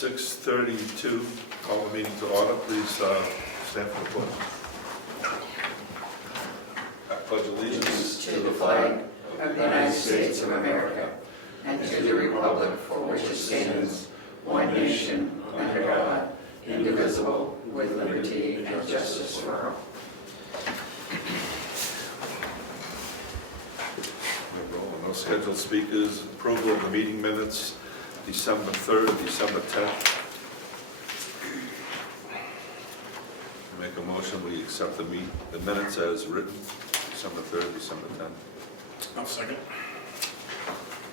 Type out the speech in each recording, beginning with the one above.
6:32, call the meeting to order. Please stand for the pledge. I pledge allegiance to the flag of the United States of America and to the republic for which it stands, one nation, under God, indivisible, with liberty and justice for all. No scheduled speakers. Approval of the meeting minutes, December 3rd, December 10th. Make a motion, we accept the minutes as written, December 3rd, December 10th. I'll second.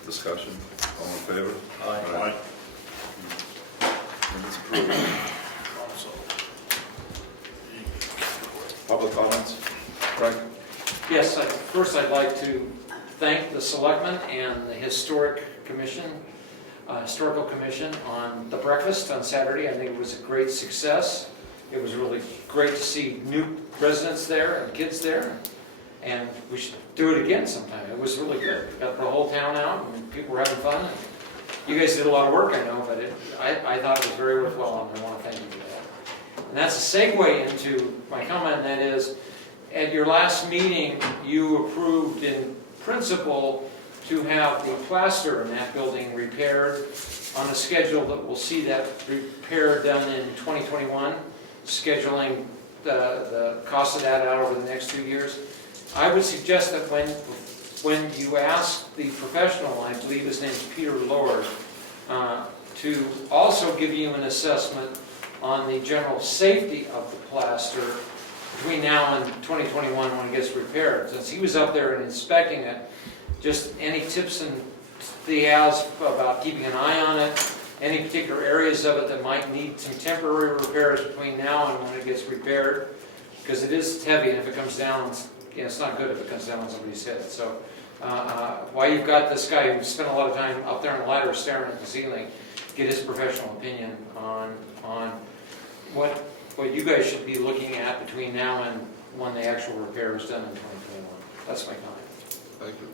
Discussion, all in favor? Aye. Minutes approved. Also. Public comments? Frank? Yes, first I'd like to thank the Selectmen and the Historical Commission on the breakfast on Saturday. I think it was a great success. It was really great to see new residents there and kids there, and we should do it again sometime. It was really good. We got the whole town out and people were having fun. You guys did a lot of work, I know, but I thought it was very worthwhile, and I want to thank you for that. And that's a segue into my comment, and that is, at your last meeting, you approved in principle to have the plaster in that building repaired on a schedule that will see that repair done in 2021, scheduling the cost of that out over the next 2 years. I would suggest that when you ask the professional, I believe his name's Peter Lord, to also give you an assessment on the general safety of the plaster between now and 2021 when it gets repaired. Since he was up there and inspecting it, just any tips and he has about keeping an eye on it, any particular areas of it that might need some temporary repairs between now and when it gets repaired, because it is heavy, and if it comes down, it's not good if it comes down on somebody's head. So while you've got this guy who spent a lot of time up there on the ladder staring at the ceiling, get his professional opinion on what you guys should be looking at between now and when the actual repair is done in 2021. That's my comment. Thank you.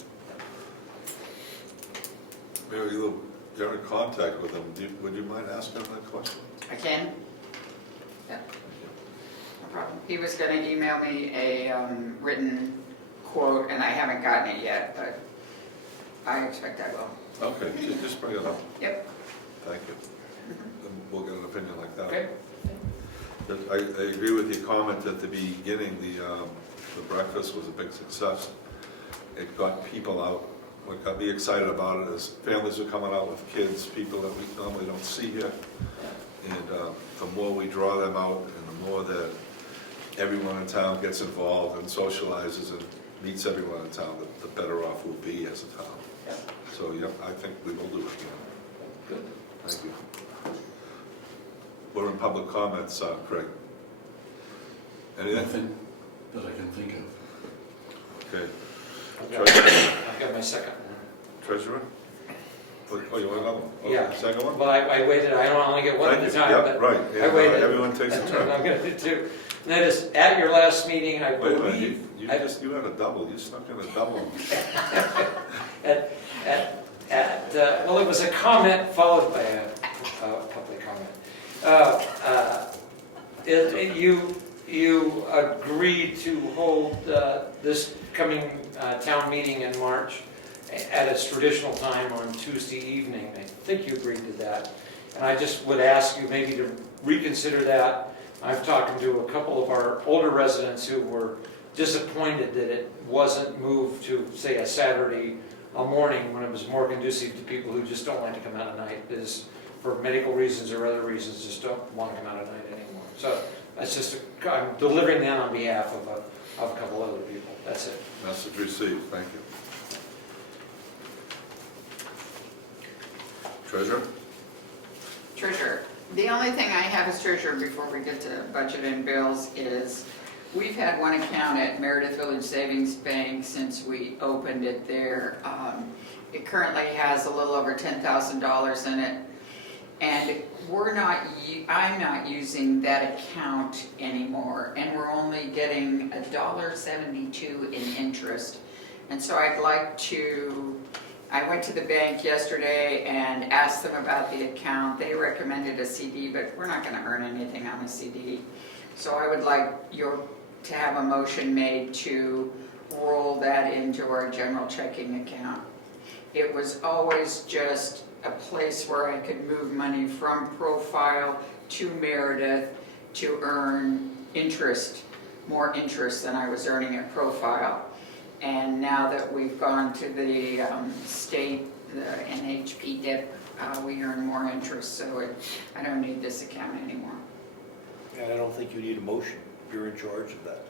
Mary, you're in contact with him. Would you mind asking him that question? I can? Yeah. No problem. He was going to email me a written quote, and I haven't gotten it yet, but I expect I will. Okay, just bring it up. Yep. Thank you. Then we'll get an opinion like that. Okay. But I agree with your comment at the beginning. The breakfast was a big success. It got people out. What got me excited about it is families are coming out with kids, people that we normally don't see here. And the more we draw them out and the more that everyone in town gets involved and socializes and meets everyone in town, the better off we'll be as a town. Yeah. So yeah, I think we will do it again. Good. Thank you. We're in public comments, Craig. Anything? Nothing that I can think of. Okay. I've got my second one. Treasurer? Oh, you want another one? Okay, Yeah. Second one? Well, I waited. I don't only get one at a time. Yeah, but right. Yeah, I waited. everyone takes a I'm turn. going to do two. And that is, at your last meeting, I Wait a minute, believe... you had a double. You snuck in a double. Well, it was a comment followed by a public comment. You agreed to hold this coming town meeting in March at its traditional time on Tuesday evening. I think you agreed to that. And I just would ask you maybe to reconsider that. I've talked to a couple of our older residents who were disappointed that it wasn't moved to, say, a Saturday morning when it was more conducive to people who just don't like to come out at night, is for medical reasons or other reasons just don't want to come out at night anymore. So that's just, I'm delivering that on behalf of a couple other people. That's it. Message received. Thank you. Treasurer? Treasurer. The only thing I have as treasurer before we get to budget and bills is we've had one account at Meredith Village Savings Bank since we opened it there. It currently has a little over $10,000 in it, and I'm not using that account anymore, and we're only getting $1.72 in interest. And so I'd like to I went to the bank yesterday and asked them about the account. They recommended a CD, but we're not gonna earn anything on a CD. So I would like to have a motion made to roll that into our general checking account. It was always just a place where I could move money from Profile to Meredith to earn interest, more interest than I was earning at Profile. And now that we've gone to the state, the NHP dip, we earn more interest, so I don't need this account anymore. And I don't think you need a motion. You're in charge of that.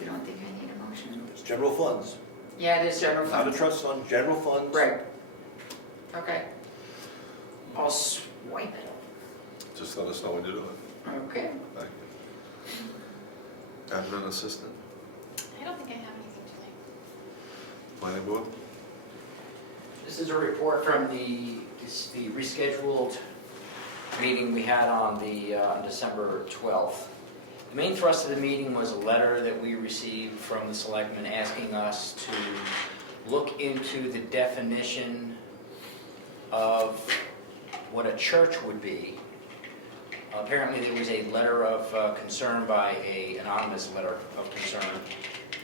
You don't think I need a motion? It's general funds, Yeah, it is general not a fund. trust fund, general funds. Right. Okay. I'll swipe it. Just let us know when you do it. Okay. Thank you. Admin assistant, I don't think I have anything tonight. planning board? This is a report from the rescheduled meeting we had on December 12th. The main thrust of the meeting was a letter that we received from the Selectmen asking us to look into the definition of what a church would be. Apparently there was a letter of concern by an anonymous letter of concern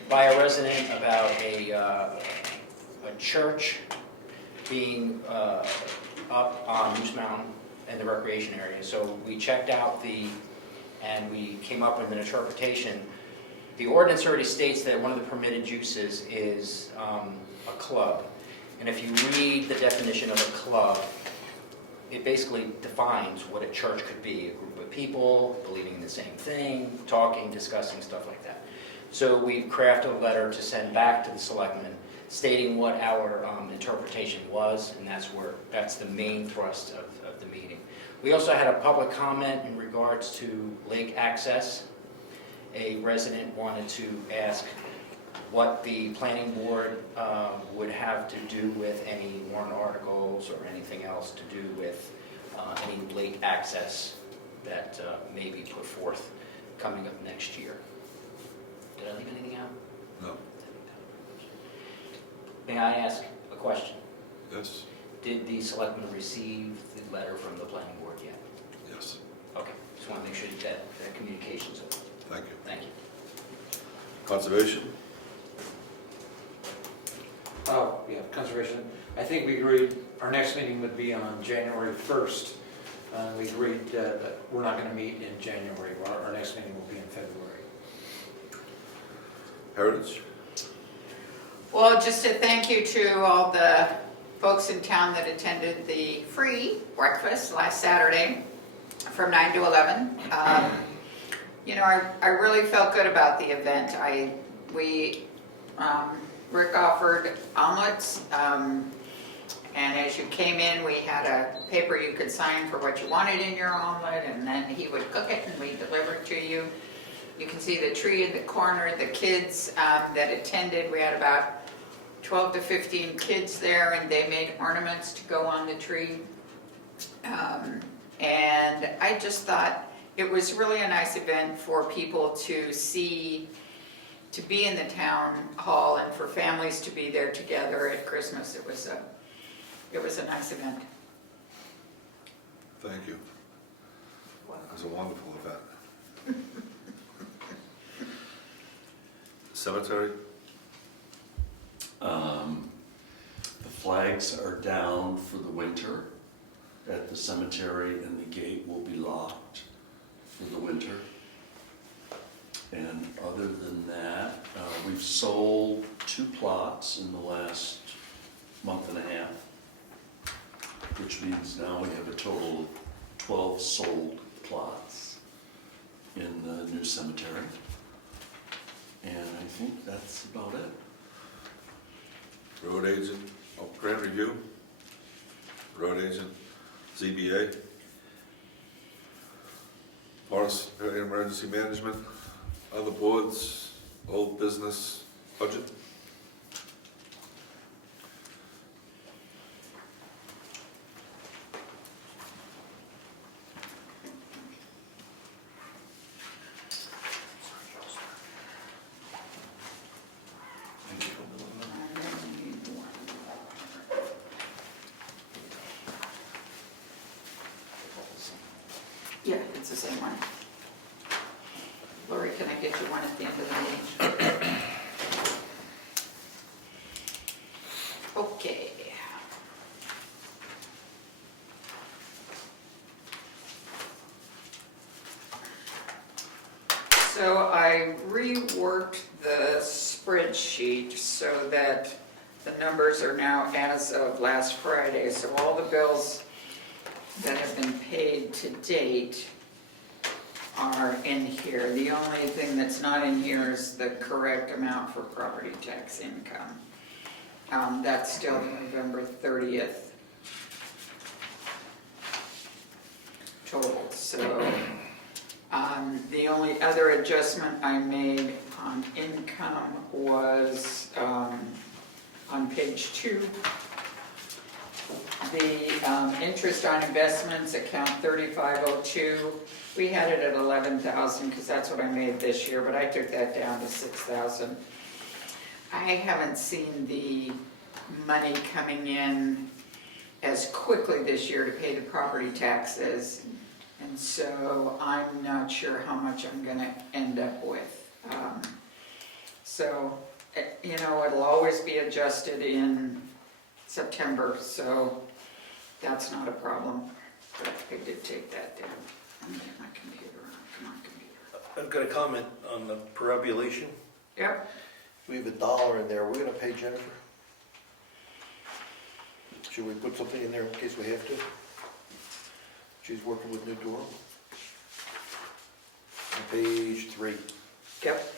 by a resident about a church being up on Moose Mountain in the recreation area. So we checked out and we came up with an interpretation. The ordinance already states that one of the permitted uses is a club. And if you read the definition of a club, it basically defines what a church could be: a group of people believing in the same thing, talking, discussing, stuff like that. So we crafted a letter to send back to the Selectmen stating what our interpretation was, and that's the main thrust of the meeting. We also had a public comment in regards to lake access. A resident wanted to ask what the planning board would have to do with any warrant articles or anything else to do with any lake access that may be put forth coming up next year. Did I leave anything out? No. May I ask a question? Yes? Did the selectmen receive the letter from the planning board yet? Yes. Okay, just want to make sure that communication's open. Thank you. Thank you. Conservation? Oh, yeah, conservation. I think we agreed our next meeting would be on January 1st. We agreed that we're not going to meet in January. Our next meeting will be in February. Heritage? Well, just a thank you to all the folks in town that attended the free breakfast last Saturday from 9 to 11. You know, I really felt good about the event. Rick offered omelets, and as you came in, we had a paper you could sign for what you wanted in your omelet, and then he would cook it and we deliver it to you. You can see the tree in the corner, the kids that attended. We had about 12 to 15 kids there, and they made ornaments to go on the tree. And I just thought it was really a nice event for people to see, to be in the town hall, and for families to be there together at Christmas. It was a nice event. Thank you. It was a wonderful event. Cemetery? The flags are down for the winter at the cemetery, and the gate will be locked for the winter. And other than that, we've sold 2 plots in the last month and a half, which means now we have a total of 12 sold plots in the new cemetery. And I think that's about it. Road agent, grant review? Road agent, ZBA? Forest emergency management? Other boards, old business, budget? Yeah, it's the same one. Lori, can I get you one at the end of the meeting? Okay. So I reworked the spreadsheet so that the numbers are now as of last Friday. So all the bills that have been paid to date are in here. The only thing that's not in here is the correct amount for property tax income. That's still November 30th total. So the only other adjustment I made on income was on page 2. The interest on investments, account 3502, we had it at 11,000 because that's what I made this year, but I took that down to 6,000. I haven't seen the money coming in as quickly this year to pay the property taxes, and so I'm not sure how much I'm gonna end up with. So, you know, it'll always be adjusted in September, so that's not a problem. But I did take that down. Let me get my computer on. Come on, computer. I've got a comment on the perambulation. Yep. We have $1 in there. We're gonna pay Jennifer. Should we put something in there in case we have to? She's working with New Durham. On page 3. Yep.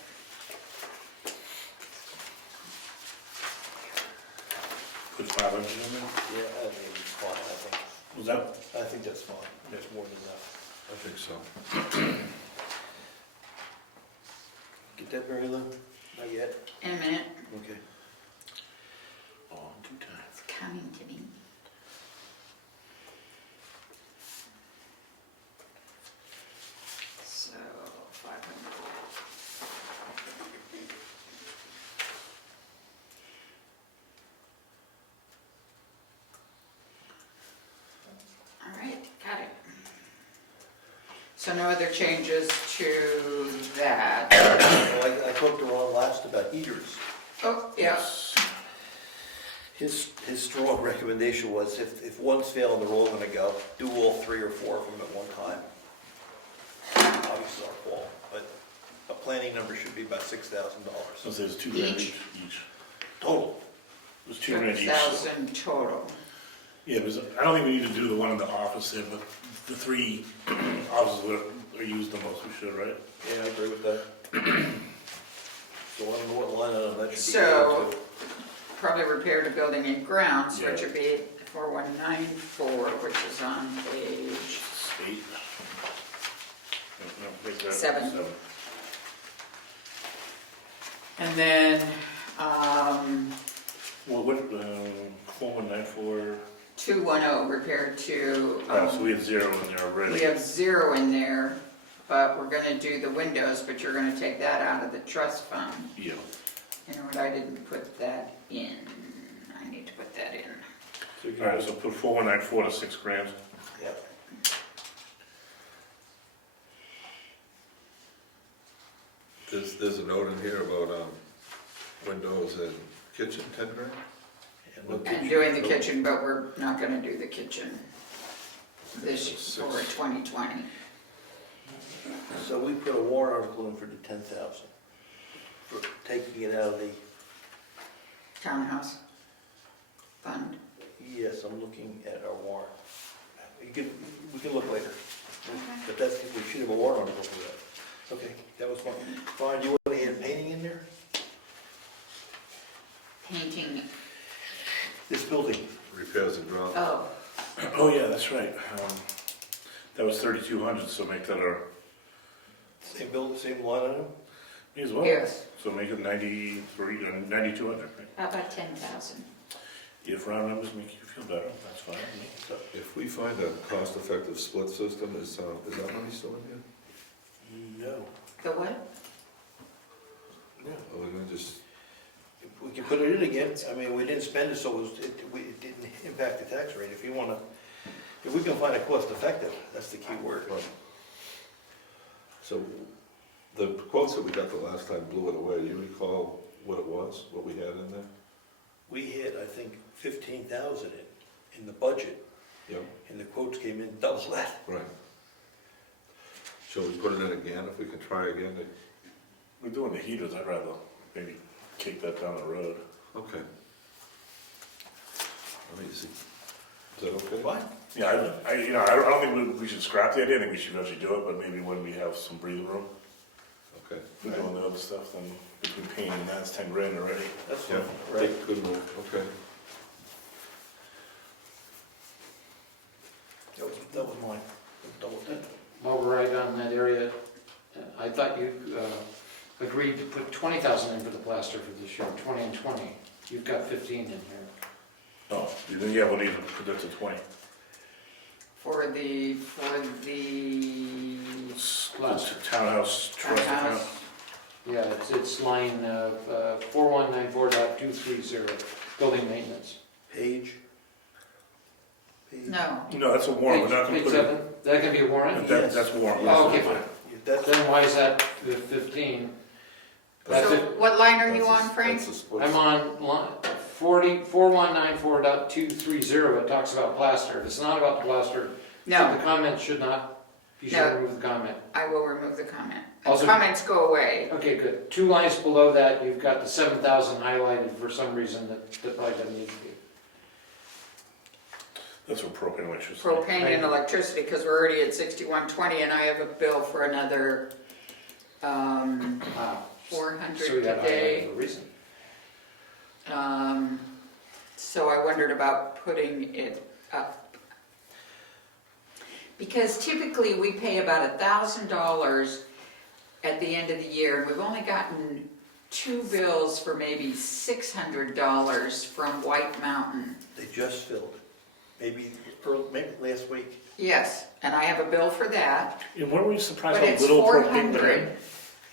Put 500 in there? Yeah, I think it's fine, I think. Was that? I think that's fine. That's more than enough. I think so. Get that, Mary Lou? Not yet? In a minute. Okay. Oh, 2 times. It's coming to me. So, 500. All right, got it. So no other changes to that? Well, I talked to Ron last about heaters. Oh, yeah. His strong recommendation was if one's failing, they're all gonna go. Do all 3 or 4 of them at one time. Obviously it's our fault, but a planning number should be about $6,000 So there's 2 grand Each? each. total. There's 2 grand each. 6,000 total. Yeah, because I don't think we need to do the one in the office there, but the 3 offices that are used the most, we should, right? Yeah, I agree with that. So I don't know what line item that should be. So- going to. Probably repair to building and grounds, which Yeah. would be 4194, which is on page 8. No, right there. 7. And then, Well, what, 4194, 210, repair to, so we had 0 in there already. we have 0 in there, but we're gonna do the windows, but you're gonna take that out of the trust fund. Yeah. You know what, I didn't put that in. I need to put that in. So you All right, can- so put 4194 to 6 grand. Yep. There's a note in here about windows and kitchen, 10 grand? And no And kitchen. doing the kitchen, but we're not gonna do the kitchen this, So for 2020. So we put a warrant article in for the 10,000, for taking it out of the, Townhouse fund. yes, I'm looking at our warrant. We can look later, Okay. but that's, we should have a warrant article for that. Okay, that was fine. Fine, do you want to add painting in there? Painting, This building, Repairs and ground. oh, Oh, yeah, that's right. That was 3,200, so make that our, same building, same line item? may as well. yes, So make it 9,200, right? how about 10,000? If round numbers make you feel better, that's fine with me. So, If we find a cost-effective split system, is that money still in here? no, The what? no. Or we're gonna just, We can put it in again, I mean, we didn't spend it, so it didn't impact the tax rate. If you wanna, if we can find a cost effective, that's the key word. well, So the quotes that we got the last time blew it away. Do you recall what it was, what we had in there? We had, I think, 15,000 in the budget, Yep. and the quotes came in double that. Right. Shall we put it in again, if we can try again? We're doing the heaters, I'd rather maybe kick that down the road. Okay. Let me see. Is that okay? What? Yeah, I don't think we should scrap the idea, I think we should eventually do it, but maybe when we have some breathing room, Okay. if we're doing the other stuff, then between painting and that's 10 grand already. That's Yeah, fine. Right. good move, okay. That was mine. Double that. While we're right on that area, I thought you agreed to put 20,000 in for the plaster for this year, 20 and 20. You've got 15 in here. Oh, yeah, we'll need to put that to 20. For the Plaster. Townhouse trust account. townhouse, Yeah, it's line 4194.230, building maintenance. Page. no, No, that's a warrant, we're not gonna Page put it, 7, that can be a warrant? that's warrant. Oh, okay, fine. That's, Then why is that the 15? That's so it. what line are That's you a- on, Frank? that's a split. I'm on line 4194.230, it talks about plaster. If it's not about the plaster, No, the comment should not, you should No. remove the comment. I will remove the comment. Also- Comments go away. Okay, good. 2 lines below that, you've got the 7,000 highlighted for some reason that probably doesn't need to be. That's for propane electricity. Propane and electricity, because we're already at 6120, and I have a bill for another Wow. 400 So you have today. highlighted for a reason. So I wondered about putting it up. Because typically we pay about $1,000 at the end of the year, and we've only gotten 2 bills for maybe $600 from White Mountain. they just filled it. Maybe last week. Yes, and I have a bill for that, And weren't we surprised but how it's little propane there 400. is?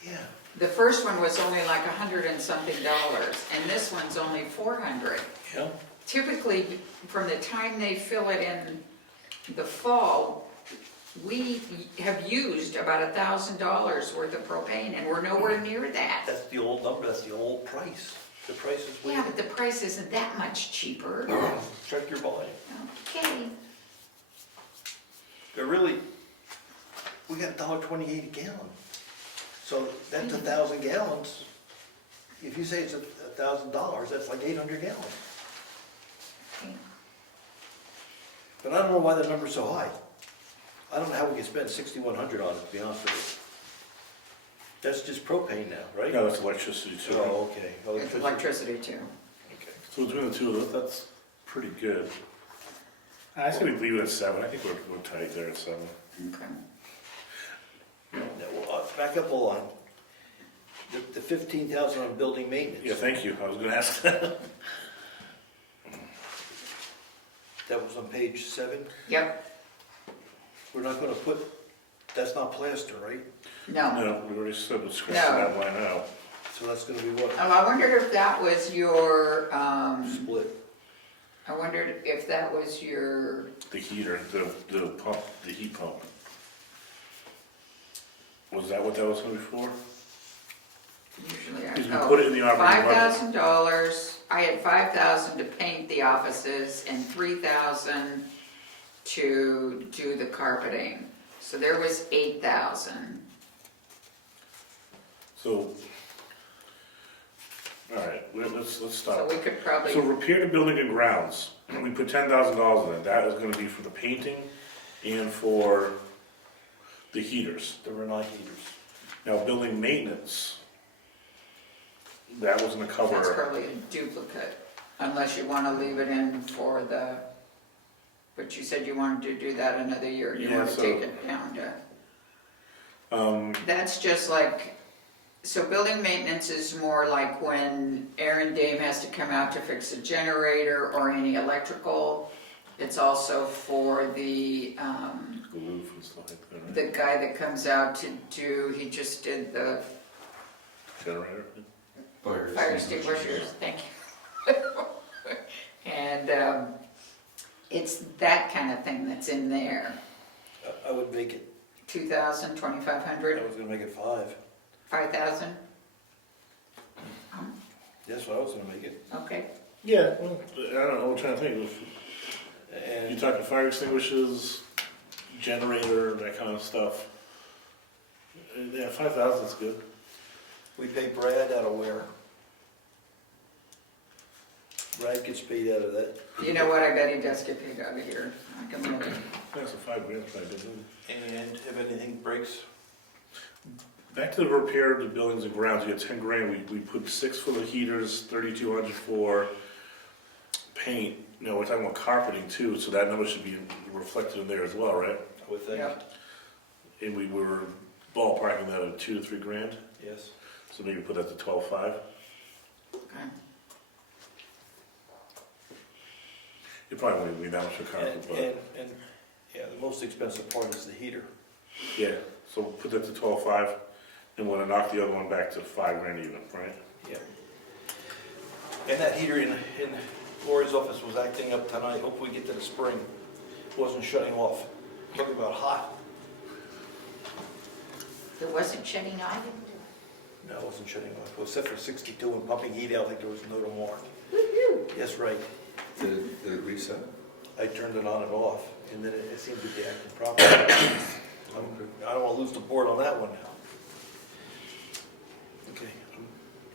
Yeah. The first one was only like $100 and something, and this one's only 400. Yeah. Typically, from the time they fill it in the fall, we have used about $1,000 worth of propane, and we're nowhere near that. That's the old number, that's the old price. The price is way. Yeah, but the price isn't that much cheaper. Check your volume. Okay, They're really, we got $1.28 a gallon. So that's 1,000 gallons. If you say it's $1,000, that's like 800 gallons. But I don't know why the number's so high. I don't know how we can spend 6,100 on it, to be honest with you. That's just propane now, right? No, that's electricity too. Oh, okay. it's electricity too. Okay. So between the two of those, that's pretty good. I say we leave it at 7, I think we're tight there at 7. Okay. Now, well, back up a line. The 15,000 on building maintenance. Yeah, thank you, I was gonna ask that. That was on page 7. Yep, We're not gonna put, that's not plaster, right? no. No, we already said we'd scratch No. that line out. So that's gonna be what? Oh, I wondered if that was your, Split. I wondered if that was your, The heater, the pump, the heat pump. Was that what that was gonna be for? usually I, Because we put it in the operating budget. $5,000, I had $5,000 to paint the offices and $3,000 to do the carpeting. So there was $8,000. So, all right, let's So stop. we could probably, So repair the building and grounds, we put $10,000 in it, that is gonna be for the painting and for the heaters. The Renai heaters. Now, building maintenance, that was gonna that's cover, probably a duplicate, unless you want to leave it in for the, but you said you wanted to do that another year. You Yeah, want to so- take it down to, um, that's just like, so building maintenance is more like when Aaron Dame has to come out to fix a generator or any electrical. It's also for the, the roof and stuff like that, right? the guy that comes out to do, he just did the Generator? fire extinguishers, thank you. And it's that kind of thing that's in there. I would make it 2,000, I 2,500, was gonna make it 5. 5,000? That's what I was gonna make it. Okay. Yeah, well, I don't know, I'm trying to think, if you And talking fire extinguishers, generator, that kind of stuff. Yeah, 5,000 is good. we pay Brad out of where? Brad gets paid out of that. You know what, I bet he does get paid out of here. I can really, That's a 5 grand, probably good. And if anything breaks, Back to the repair of the buildings and grounds, you got 10 grand, we put 6 for the heaters, 3,200 for paint. You know, we're talking about carpeting too, so that number should be reflected in there as well, right? I would think, Yep. And we were ballparking that at 2 to 3 grand, yes. so maybe put that to 12.5. okay. It probably won't be that much for carpet, And, but, and, yeah, the most expensive part is the heater. yeah, so put that to 12.5, and we're gonna knock the other one back to 5 grand even, right? Yeah. And that heater in Lori's office was acting up tonight, hope we get to the spring. Wasn't shutting off. Talking about hot. It wasn't shutting off? No, it wasn't shutting off. It was set for 62 and pumping heat out like there was no tomorrow. Yes, right. Did it reset? I turned it on and off, and then it seemed to be acting properly. I don't want to lose the board on that one now. Okay,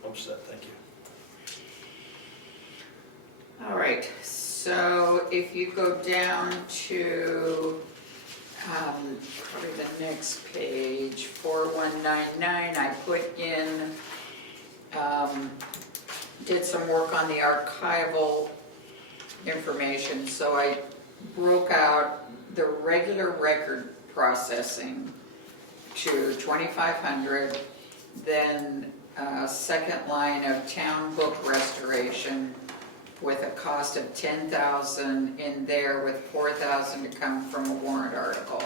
I'm set, thank you. All right, so if you go down to, probably the next page, 4199, I put in, did some work on the archival information, so I broke out the regular record processing to 2,500, then a second line of town book restoration with a cost of 10,000 in there, with 4,000 to come from a warrant article.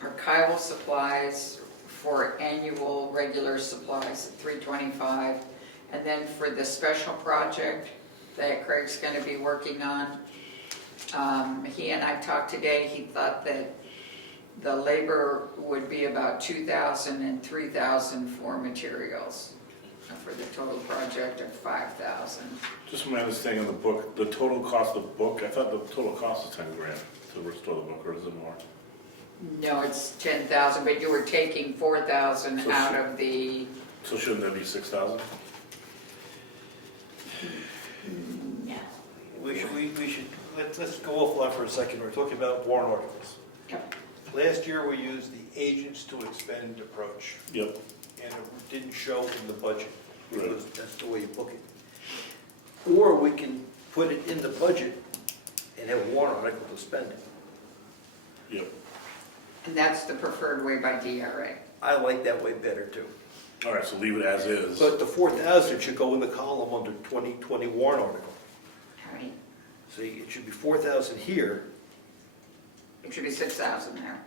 Archival supplies for annual regular supplies at 325, and then for the special project that Craig's going to be working on, he and I talked today. He thought that the labor would be about 2,000 and 3,000 for materials, for the total project of 5,000. Just from my understanding of the book, the total cost of the book, I thought the total cost was 10 grand to restore the book, or is it more? No, it's 10,000, but you were taking 4,000 So out should- of the, So shouldn't that be 6,000? no. We should, let's go offline for a second. We're talking about warrant articles. Yep. Last year, we used the agents to expend approach, Yep. and it didn't show in the budget, Right. because that's the way you book it. Or we can put it in the budget and have a warrant article to spend it. Yep. And that's the preferred way by DRA. I like that way better too. All right, so leave it as is. But the 4,000 should go in the column under 2020 warrant article. All right, See, it should be 4,000 here. it should be 6,000 there.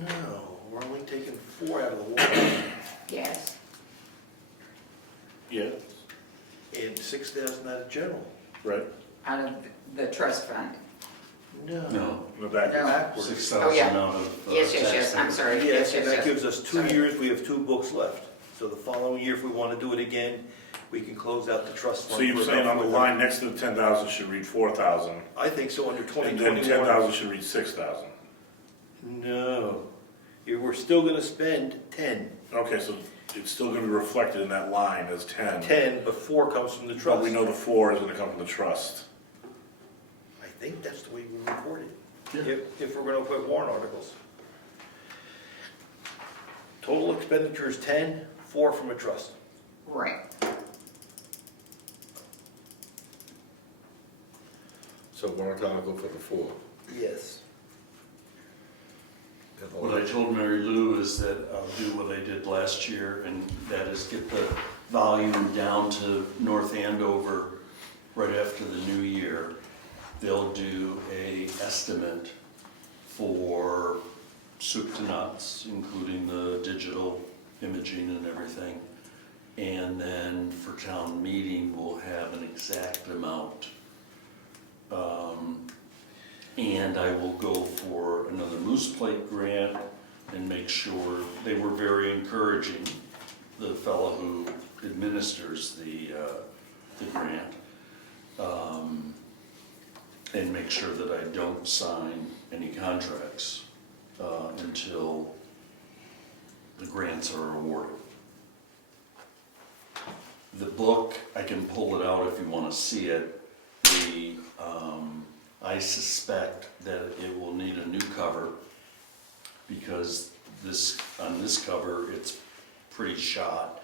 No, we're only taking 4 out of the warrant, Yes. Yeah, and 6,000 out of general. right, Out of the trust fund. No, in the back. No. Backwards. 6,000 yeah. out of. Yes, I'm sorry. Yes, and that yes. gives us 2 Sorry. years, we have 2 books left. So the following year, if we want to do it again, we can close out the trust fund. So you're for saying on about the 4,000. line next to the 10,000 should read 4,000, I think so, under and 2021. then 10,000 should read 6,000. No, we're still going to spend 10. Okay, so it's still gonna be reflected in that line as 10. 10, but 4 comes from the But trust. we know the 4 is gonna come from the trust. I think that's the way we record it, Yeah. if we're going to put warrant articles. Total expenditure is 10, 4 from a trust. Right. So warrant article for the 4. Yes. And the What I told Mary Lou is that I'll do what I did last year, and that is get the volume down to North Andover right after the new year. They'll do a estimate for soup to nuts, including the digital imaging and everything. And then for town meeting, we'll have an exact amount. And I will go for another Moose Plate grant and make sure, they were very encouraging, the fellow who administers the grant, and make sure that I don't sign any contracts until the grants are awarded. The book, I can pull it out if you want to see it. I suspect that it will need a new cover because on this cover, it's pretty shot.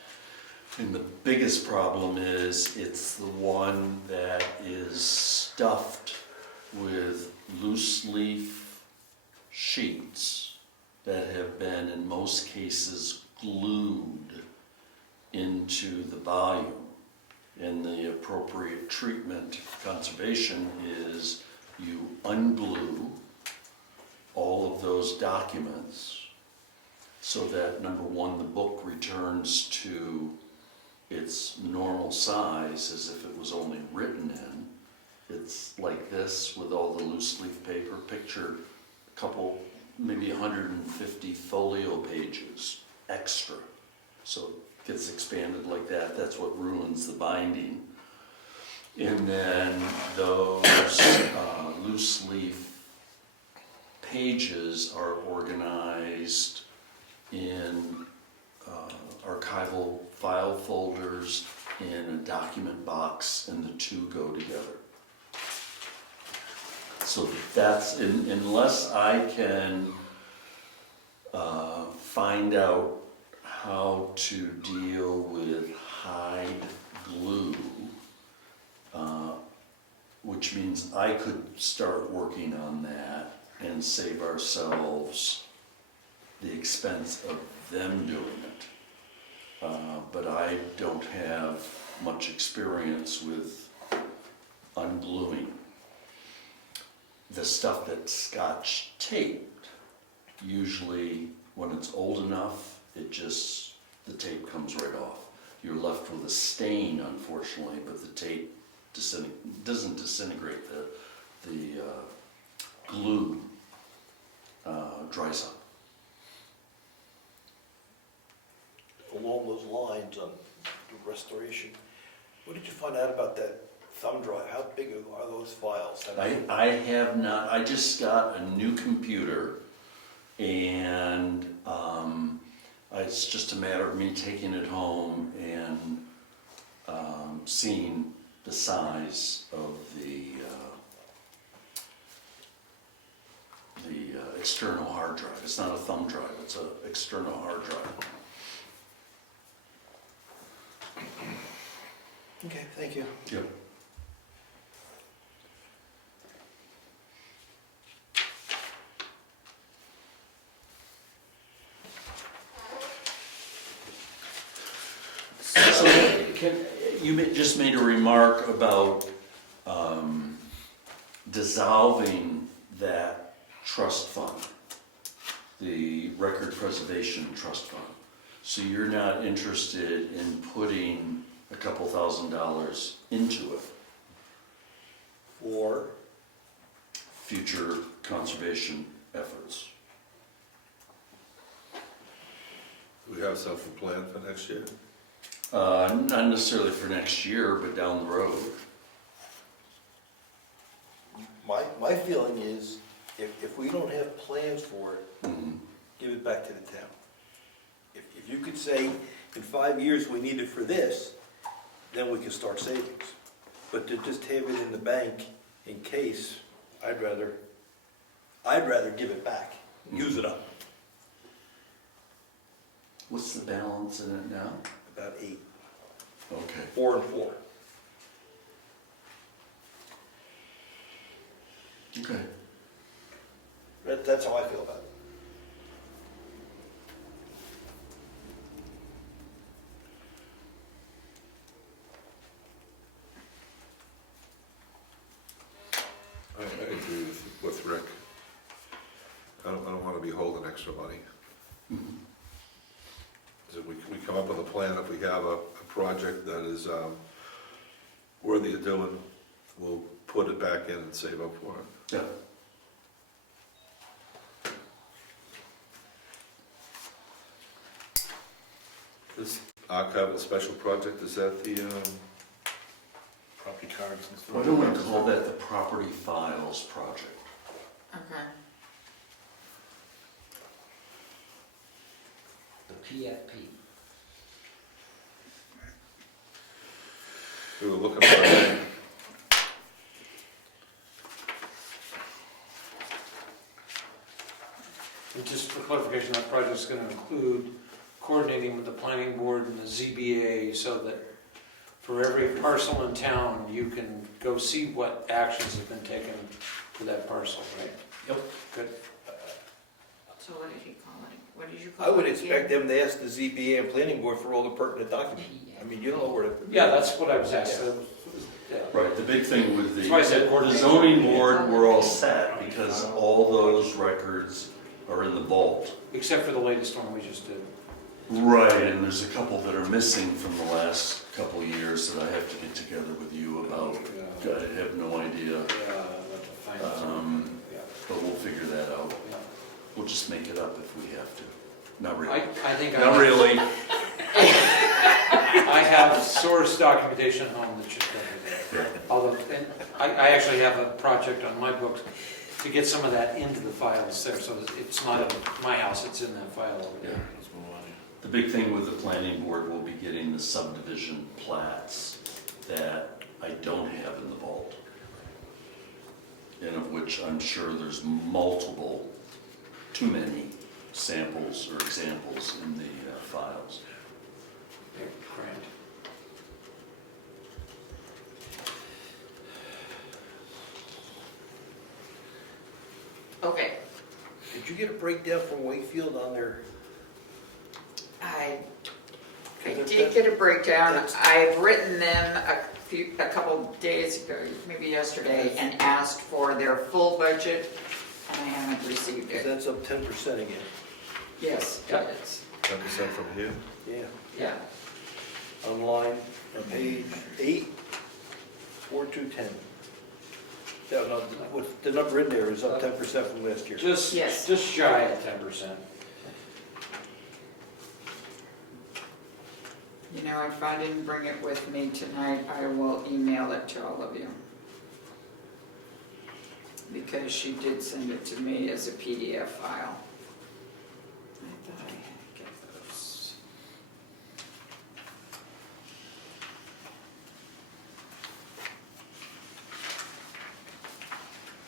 And the biggest problem is it's the one that is stuffed with loose leaf sheets that have been, in most cases, glued into the volume. And the appropriate treatment, conservation, is you unglue all of those documents so that, number one, the book returns to its normal size as if it was only written in. It's like this with all the loose leaf paper. Picture a couple, maybe 150 folio pages extra. So it gets expanded like that. That's what ruins the binding. And then those loose leaf pages are organized in archival file folders in a document box, and the two go together. So that's, unless I can find out how to deal with hide glue, which means I could start working on that and save ourselves the expense of them doing it. But I don't have much experience with ungluing. The stuff that's scotch taped, usually when it's old enough, the tape comes right off. You're left with a stain, unfortunately, but the tape doesn't disintegrate. The glue dries up. Along those lines on the restoration, what did you find out about that thumb drive? How big are those files? I have not, I just got a new computer, and it's just a matter of me taking it home and seeing the size of the external hard drive. It's not a thumb drive, it's an external hard drive. Okay, thank you. Yep. So, just made a remark about dissolving that trust fund, the Record Preservation Trust Fund. So you're not interested in putting a couple $1,000s into it For future conservation efforts. Do we have something planned for next year? Not necessarily for next year, but down the road. my feeling is, if we don't have plans for it, Mhm. give it back to the town. If you could say, in 5 years, we need it for this, then we can start savings. But to just have it in the bank in case, I'd rather give it back, use it up, What's the balance in it now? about 8, Okay. 4 and 4. Okay. That's how I feel about it. I agree with Rick. I don't want to be holding extra money. So we come up with a plan, if we have a project that is worthy of doing, we'll put it back in and save up for it. Yeah. This archival special project, is that the, Property cards and stuff. Why don't we call that the Property Files Project? Okay. The PFP. we were looking for that? And just for clarification, that project's gonna include coordinating with the planning board and the ZBA so that for every parcel in town, you can go see what actions have been taken for that parcel, right? Yep. Good. So what did he call it? What did you call it? I would again? expect them to ask the ZBA and planning board for all the pertinent documents. I mean, you don't know where to. Yeah, that's what I was asking. Yeah. Right, the big thing with That's why I said the coordination. zoning board, we're all set because all those records are in the vault. Except for the latest one we just did. Right, and there's a couple that are missing from the last couple of years that I have to get together with you about. Yeah. I have no idea, Yeah, I'll have to find some. Yeah, but we'll figure that out. yeah. We'll just make it up if we have to. Not really. I think Not really. I have source documentation at home that should cover that. Although, and I actually have a project on my books to get some of that into the files there, so it's not at my house, it's in that file over Yeah. there. Let's move on here. The big thing with the planning board will be getting the subdivision plats that I don't have in the vault. And of which I'm sure there's multiple, too many samples or examples in the files. They're cramped. Okay, Did you get a breakdown from Wakefield on their? I Because did get a breakdown. that's- I've written them a couple days ago, maybe yesterday, and asked for their full budget, and I haven't received Because it. that's up 10% again. Yes, Yep. it is. 10% from here? Yeah. Yeah. Online, on page 8, 4210. Yeah, no, the number in there is up 10% from last year. Just shy of 10%. You know, if I didn't bring it with me tonight, I will email it to all of you. Because she did send it to me as a PDF file. I thought I had to get those.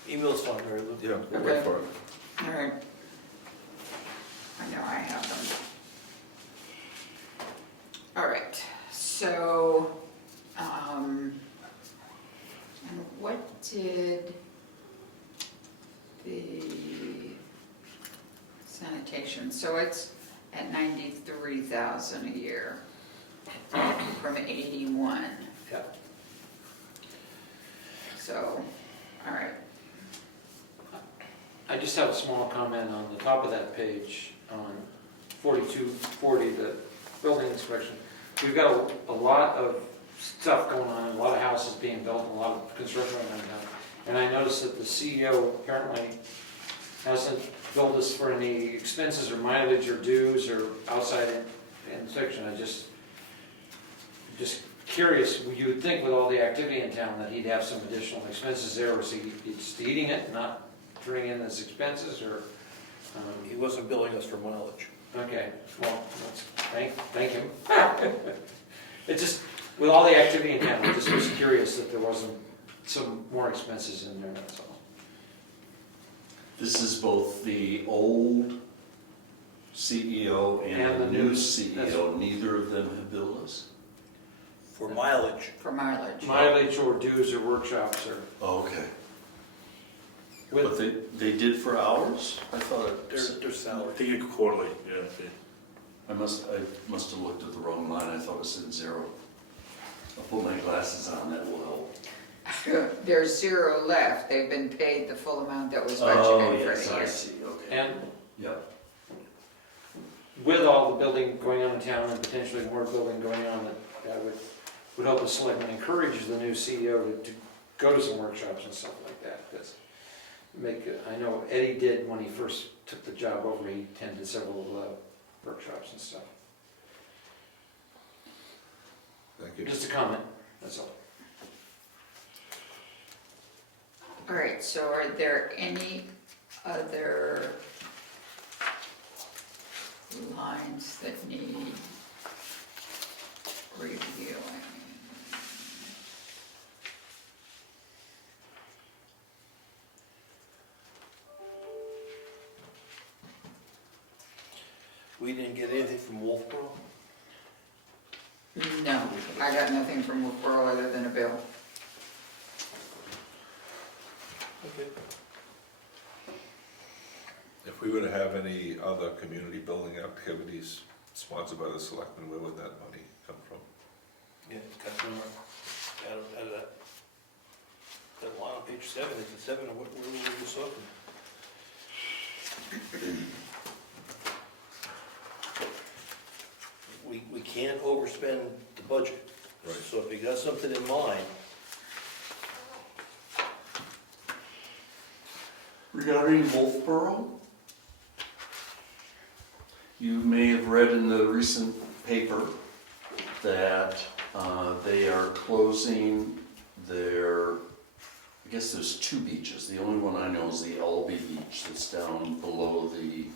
Email's fine, Mary Lou. Yeah, we'll Okay. wait for it. All right. I know I have them. All right, so, and what did the sanitation, so it's at 93,000 a year from 81. Yeah. So, all right, I just have a small comment on the top of that page on 4240, the building inspection. We've got a lot of stuff going on, a lot of houses being built, a lot of construction going on. And I noticed that the CEO apparently hasn't billed us for any expenses or mileage or dues or outside inspection. I just curious, you would think with all the activity in town that he'd have some additional expenses there. Was he just eating it, not turning in his expenses, or? He wasn't billing us for mileage. Okay, well, thank you. It just, with all the activity in town, I just was curious that there wasn't some more expenses in there, that's all. This is both the old CEO and the new CEO. Neither of them have billed us? For mileage. for mileage. Mileage or dues or workshops or. Oh, okay. With- But they did for hours? I thought it Their I salary. think it quarterly, yeah. Okay. I must have looked at the wrong line, I thought it said 0. I'll put my glasses on, that will help. There's 0 left, they've been paid the full amount that was Oh, budgeted yes, for the I year. see, okay. And Yep. with all the building going on in town and potentially more building going on, that would help the selectmen encourage the new CEO to go to some workshops and stuff like that. That's I know Eddie did when he first took the job over, he attended several workshops and stuff. Thank you. Just a comment, that's all. All right, so are there any other lines that need reviewing? We didn't get anything from Wolfboro? No, I got nothing from Wolfboro other than a bill. Okay. If we were to have any other community building activities sponsored by the selectmen, where would that money come from? Yeah, out of that line on page 7, is it 7, or where were we just talking? We can't overspend the budget. Right. So if you got something in mind, Regarding Wolfboro, you may have read in the recent paper that they are closing their, I guess there's 2 beaches. The only one I know is the Albee Beach that's down below the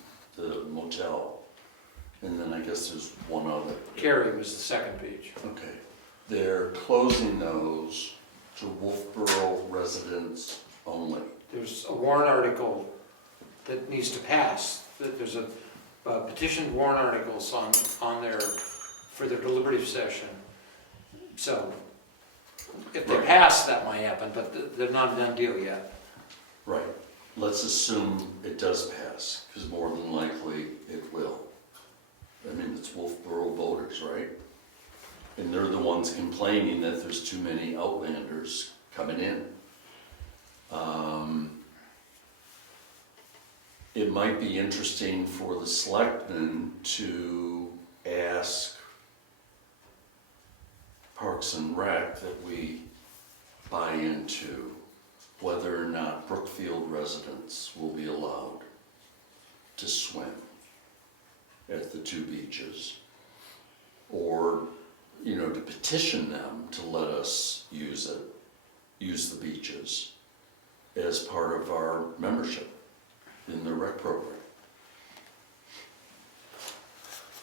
motel. And then I guess there's one other. Cary was the second beach. Okay. They're closing those to Wolfboro residents only. There's a warrant article that needs to pass, that there's a petitioned warrant articles on there for their deliberative session. So, if they Right. pass, that might happen, but they're not a done deal yet. Right. Let's assume it does pass, because more than likely it will. I mean, it's Wolfboro voters, right? And they're the ones complaining that there's too many outlanders coming in. It might be interesting for the selectmen to ask Parks and Rec that we buy into whether or not Brookfield residents will be allowed to swim at the 2 beaches. Or, to petition them to let us use the beaches as part of our membership in the rec program.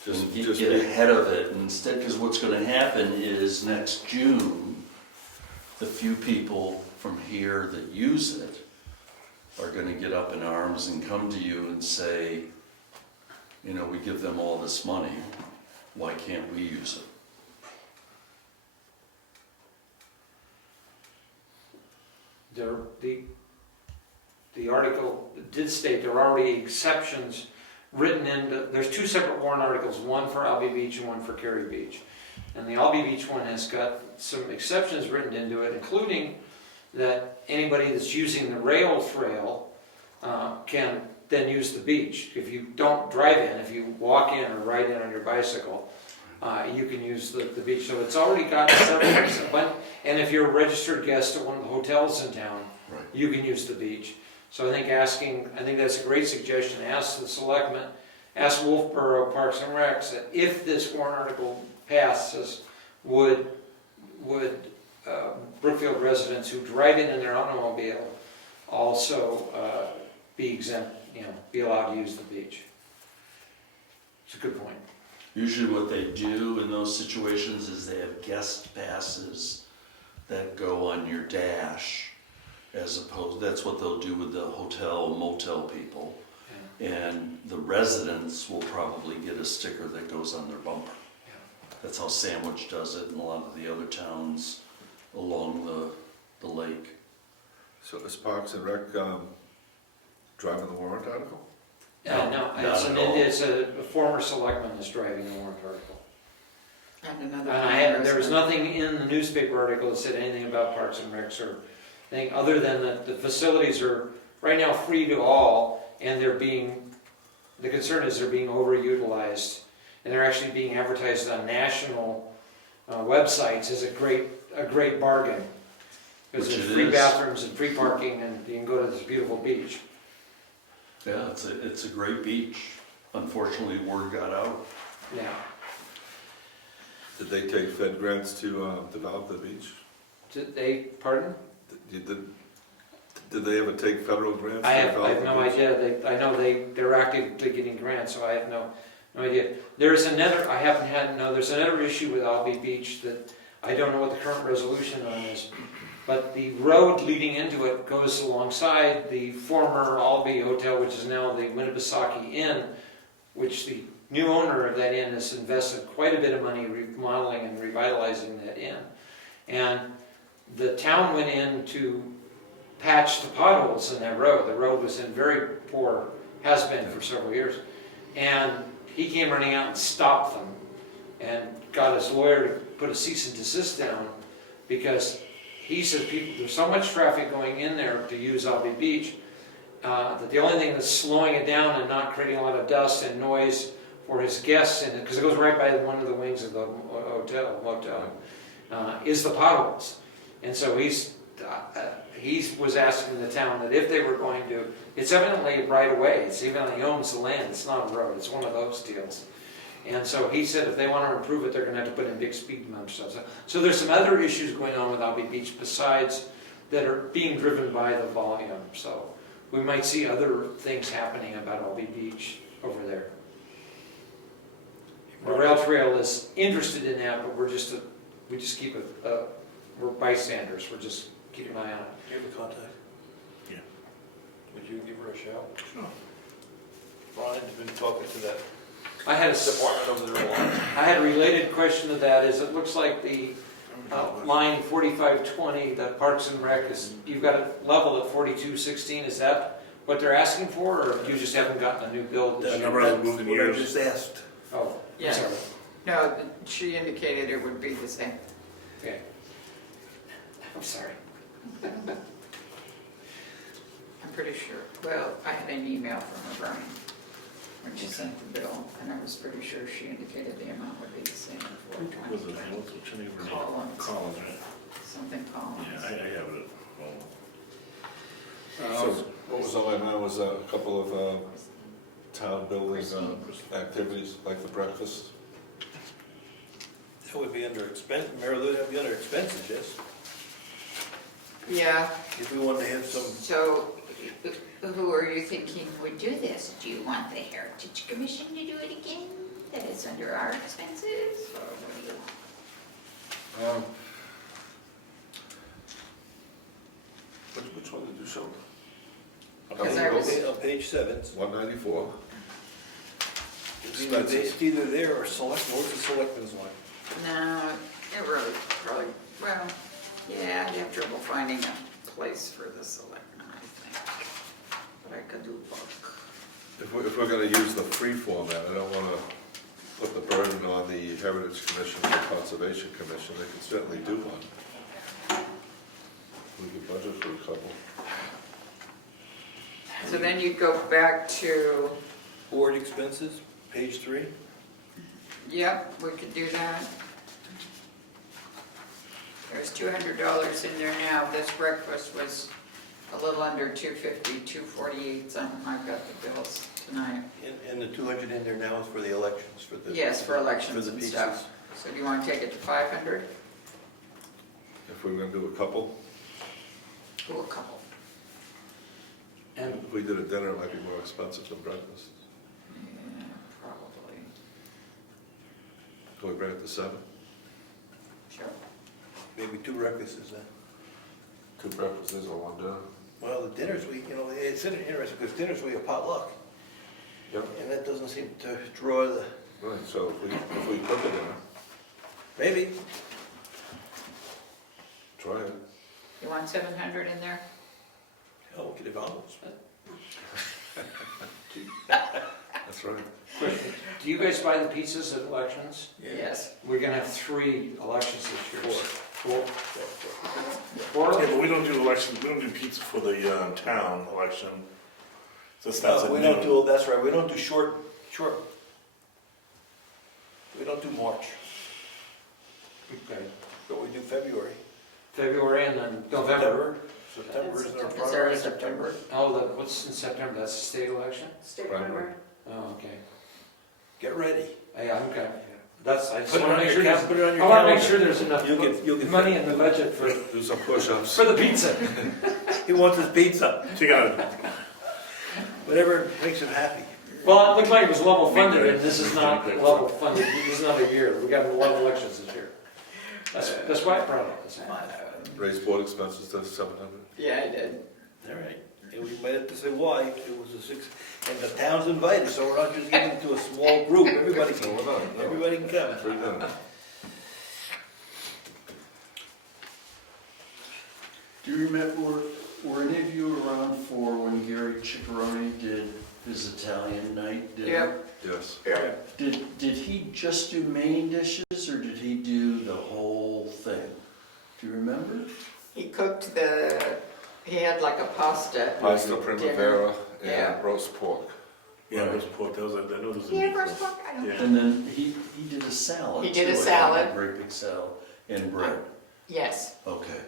And get ahead of it instead, because what's gonna happen is next June, the few people from here that use it are gonna get up in arms and come to you and say, we give them all this money, why can't we use it? The article did state there are already exceptions written into, there's 2 separate warrant articles, one for Albee Beach and one for Cary Beach. And the Albee Beach one has got some exceptions written into it, including that anybody that's using the rail trail can then use the beach. If you don't drive in, if you walk in or ride in on your bicycle, you can use the beach. So it's already got several, and if you're a registered guest at one of the hotels in town, Right. you can use the beach. So I think that's a great suggestion. Ask the selectmen, ask Wolfboro Parks and Recs that if this warrant article passes, would Brookfield residents who drive in their automobile also be exempt, be allowed to use the beach? It's a good point. Usually what they do in those situations is they have guest passes that go on your dash, as opposed, that's what they'll do with the hotel, motel people. Yeah. And the residents will probably get a sticker that goes on their bumper. Yeah. That's how Sandwich does it and a lot of the other towns along the lake. So is Parks and Rec driving the warrant article? No, not at all. it's a former selectman that's driving the warrant article. And another. There was nothing in the newspaper article that said anything about Parks and Recs or anything, other than that the facilities are right now free to all, and the concern is they're being overutilized, and they're actually being advertised on national websites as a great bargain. Because Which there's it free is. bathrooms and free parking, and you can go to this beautiful beach. Yeah, it's a great beach. Unfortunately, word got out. Yeah. Did they take Fed grants to develop the beach? Did they, pardon? Did they ever take federal grants? I to have develop the no beach? idea. I know they're actively getting grants, so I have no idea. There's another, I haven't had, no, there's another issue with Albee Beach that I don't know what the current resolution on is. But the road leading into it goes alongside the former Albee Hotel, which is now the Winnipesaukee Inn, which the new owner of that inn has invested quite a bit of money remodeling and revitalizing that inn. And the town went in to patch the potholes in that road. The road was in very poor, has been for several years. And he came running out and stopped them and got his lawyer to put a cease and desist down because he says there's so much traffic going in there to use Albee Beach that the only thing that's slowing it down and not creating a lot of dust and noise for his guests, because it goes right by one of the wings of the motel, is the potholes. And so he was asking the town that if they were going to, it's evidently right away, it's even he owns the land, it's not a road, it's one of those deals. And so he said if they want to improve it, they're going to have to put in big speed bumps. So there's some other issues going on with Albee Beach besides that are being driven by the volume. So we might see other things happening about Albee Beach over there. The rail trail is interested in that, but we just keep we're bystanders. We're just keeping an eye on it. Do you have a contact? Yeah. Would you give her a shout? Sure. Brian's been talking to that I had department over there a lot. I had a related question to that. Is it looks like the line 4520, the Parks and Rec, you've got it leveled at 4216. Is that what they're asking for, or you just haven't gotten a new build this That year? number hasn't moved in What I years. just asked. Oh, Yeah. sorry. No, she indicated it would be the same. Okay. I'm sorry. I'm pretty sure. Well, I had an email from her when she sent the bill, and I was pretty sure she indicated the amount would be the same. Was it, what's your name? Collins. Collins, right? Something Collins. Yeah, I have it at home. So what was on my mind was a couple of town building activities, like the breakfast. That would be under expense, Mary Lou, that'd be under expenses, yes? Yeah, If we wanted to have some, so who are you thinking would do this? Do you want the Heritage Commission to do it again? That is under our expenses, or what do you want? Which one did you show? Because I was- on page 7, 194. it's either there or select, what's the selectmen's one? No, it really, probably, well, yeah, I'd have trouble finding a place for the selectmen, I think. But I could do both. If we're gonna use the free format, I don't wanna put the burden on the Heritage Commission or Conservation Commission. They can certainly do one. We could budget for a couple. So then you go back to, Board expenses, page 3. yep, we could do that. There's $200 in there now. This breakfast was a little under $250, $248 something. I've got the bills tonight. And the 200 in there now is for the elections, for the. Yes, for elections the and pizzas. stuff. So do you want to take it to 500? If we were gonna do a couple, Do a couple. And if we did a dinner, it might be more expensive than breakfast. Yeah, probably. Can we bring it to 7? Sure. Maybe 2 breakfasts then. 2 breakfasts or 1 dinner? Well, the dinners, it's interesting, because dinners we have potluck, Yep. and that doesn't seem to draw the, Right, so if we cook a dinner, maybe. try it. You want 700 in there? Hell, we could have almost. That's right. question, do you guys buy the pizzas at elections? Yes. We're gonna have 3 elections this year. 4. 4? Yeah, but we don't do election, we don't do pizza for the town election. So it starts at We noon. don't do, that's right, we don't do short, we don't do March, Okay. but we do February. February and then November. September is our Is there primary. a September? Oh, what's in September? That's the state election? State Primary. Oh, okay. Get ready. Yeah, okay. I just Put it wanna on make your sure, cap- put it on your I wanna make calendar. sure there's enough You'll get money in the budget for Do some push-ups. the pizza. He wants his pizza, So you gotta, whatever makes him happy. Well, it looked like it was level funded, and this is not level funded, this is not a year, we got 11 elections this year. That's why I'm proud of this. Raise board expenses to 700. Yeah, I did. All right, and we might have to say why, it was a six, and the town's invited, so we're not just giving it to a small group, everybody No, can, we're not, no. everybody can come. Three done. Do you remember, were any of you around for when Gary Ciccarone did his Italian night dinner? Yep. Yes. Did he just do main dishes, or did he do the whole thing? Do you remember? He cooked he had like a pasta. Pasta dinner. primavera Yeah. and roast pork. yeah, there's a pork, that was, I know there was a He had meat roast course. pork? I don't know. Yeah. And then he did a salad. He did a too, I think, salad. a great big salad, and bread. Yes. Okay.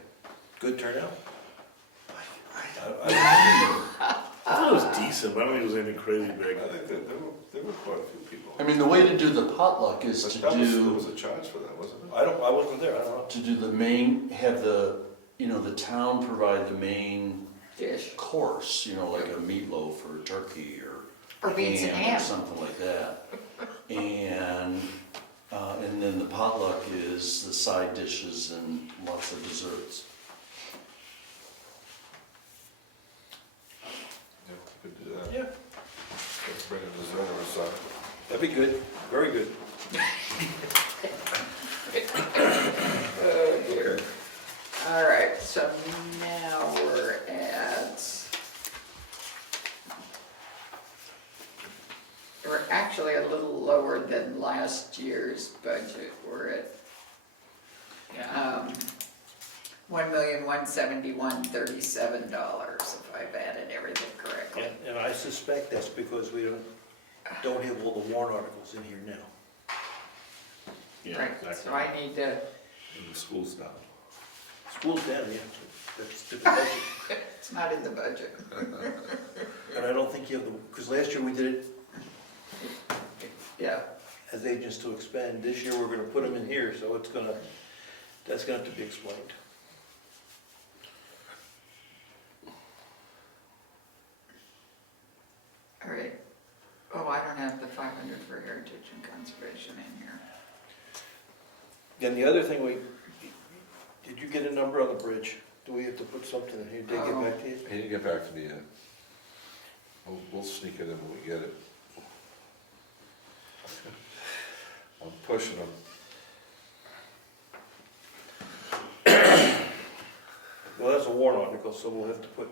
Good turnout? I thought it was decent, but I don't think it was anything crazy big. I think there were quite a few people. I mean, the way to do the potluck is But to there was do, a charge for that, wasn't it? I wasn't there, I don't know. to do the main, have the, the town provide the main Dish. course, like a meatloaf or a turkey or Or beans and ham. or something like that. And then the potluck is the side dishes and lots of desserts. Yeah, we could do that. Yeah. Let's bring a dessert or something. That'd be good, very good. Oh, dear. Okay. All right, so now we're actually a little lower than last year's budget. We're at $1,171,037 if I've added everything correctly. And I suspect that's because we don't have all the warrant articles in here now. Yeah, Right, exactly. so I need to, And the school's down. School's down, yeah, that's the budget. it's not in the budget. And I don't think you have the, because last year we did it Yeah, as agents to expend. This year we're gonna put them in here, so that's gonna have to be explained. all right. Oh, I don't have the 500 for heritage and conservation in here. And the other thing did you get a number on the bridge? Do we have to put something in here? Did they get back to you? He didn't get back to me yet. We'll sneak it in when we get it. I'm pushing him. Well, that's a warrant article, so we'll have to put.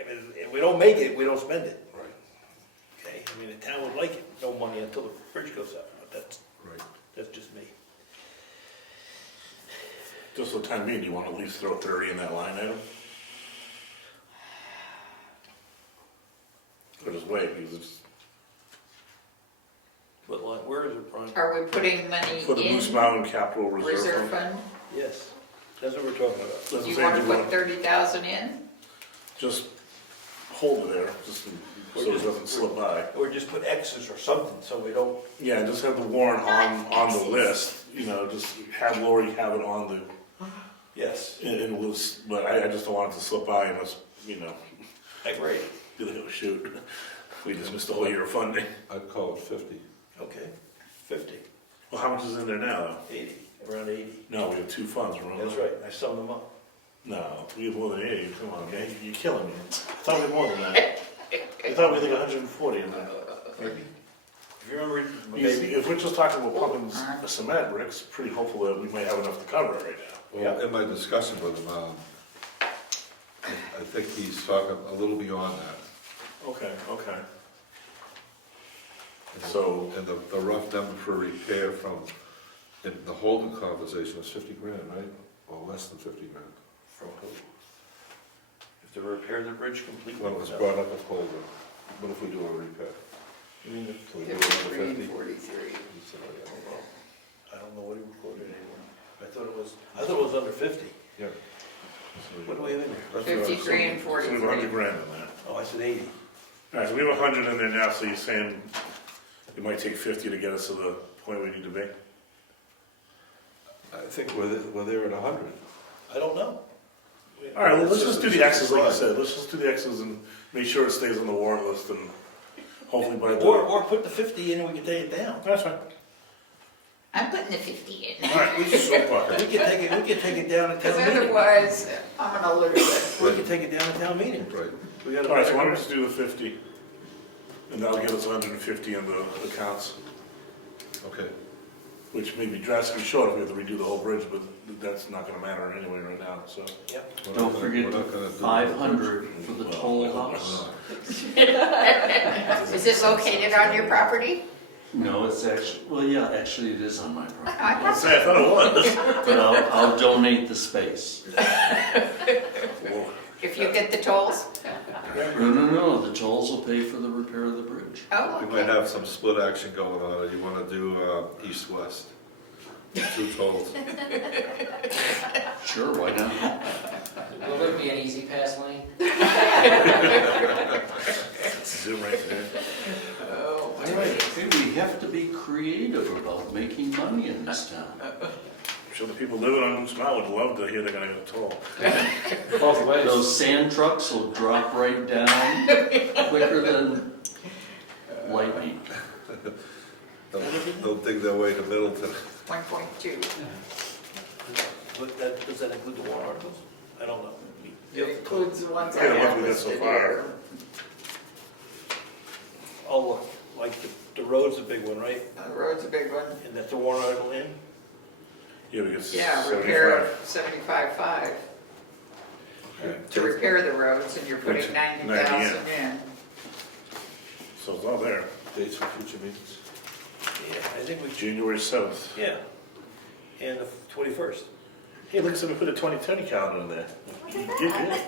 If we don't make it, we don't spend it. Right, Okay, I mean, the town would like it, no money until the bridge goes up, but right. that's just me. Just for the time being, you want to at least throw 30 in that line item? Or just wait, because it's, What line, where is it, Brian? Are we putting money for the in Moose Mountain Capital reserve Reserve Fund. fund? Yes, that's what we're talking about. Doesn't You say want to do put what. 30,000 in? Just hold it there, just so it doesn't slip by. Or just put X's or something, so we don't, Yeah, just have the warrant on the list, just have Lori have it on the, yes, in loose, but I just don't want it to slip by unless, I agree. be like, oh shoot, we just missed a whole year of funding. I'd call it 50. Okay, 50, Well, how much is in there now, 80, around 80. though? No, we have two funds, remember? That's right, I summed them up. No, we have more than 80, come on, okay, you're killing me. I thought we had more than that. I thought we had like 140 in there. Maybe. If you remember, Because maybe. if we're just talking about pumping cement bricks, pretty hopeful that we might have enough to cover it right now. Well, in my discussion with him, I think he's talking a little beyond that. Okay. And So- And the rough number for repair from, in the Holden conversation was 50 grand, right? Or less than 50 grand. From who? If they repair the bridge completely? When it was brought up at Holden, what if we do a repair? You mean, Can we do it for 53 50? and 43. He said, "Oh, yeah, well." I don't know what he quoted anymore. I thought it was under 50. Yeah. What do we have in there? That's what I was 53 saying. and So we have 43. 100 grand in there. Oh, I said 80. All right, so we have 100 in there now, so you're saying it might take 50 to get us to the point we need to be? I think we're there at 100. I don't know. All right, well, let's just do the X's like you said. Let's just do the X's and make sure it stays on the warrant list and hopefully by the... Or put the 50 in and we can take it down. That's fine. I'm putting the 50 in. All right, we just We can take it down at Because town meeting. otherwise, I'm gonna lose it. We can take it down at town meeting. Right. We got All right, so why don't we just do the 50? And that'll get us 150 in the accounts, Okay. which may be drastically short if we have to redo the whole bridge, but that's not gonna matter anyway right now, so. Yep. We're Don't not gonna- forget we're the not gonna do 500 for the toll house. Is it located on your property? No, it's actually, well, yeah, actually it is on my property. I thought it was. But I'll donate the space. If you get the tolls? No, the tolls will pay for the repair of the bridge. Oh, We might okay. have some split action going on, or you wanna do east-west? 2 tolls. Sure, why not? Will there be an easy pass lane? Zoom right there. Oh, Hey, we have to be creative about making money in this town. I'm sure the people living on Moose Mountain would love to hear they're gonna get a toll. Both ways. Those sand trucks will drop right down quicker than lightning. They'll dig their way to Middleton. 1.2. But does that include the warrant articles? I don't know. It includes the ones I Yeah, the ones have we got so listed far. here. Oh, like the road's a big one, right? The road's a big one. And that's a warrant article in? Yeah, because Yeah, repair 75. 75.5 to repair the roads, and you're putting Which- 90,000 in. So it's all there. Dates for future meetings. Yeah, I think we, January 7th. yeah. And the 21st. Hey, look, somebody put a 2020 calendar in there. You're good.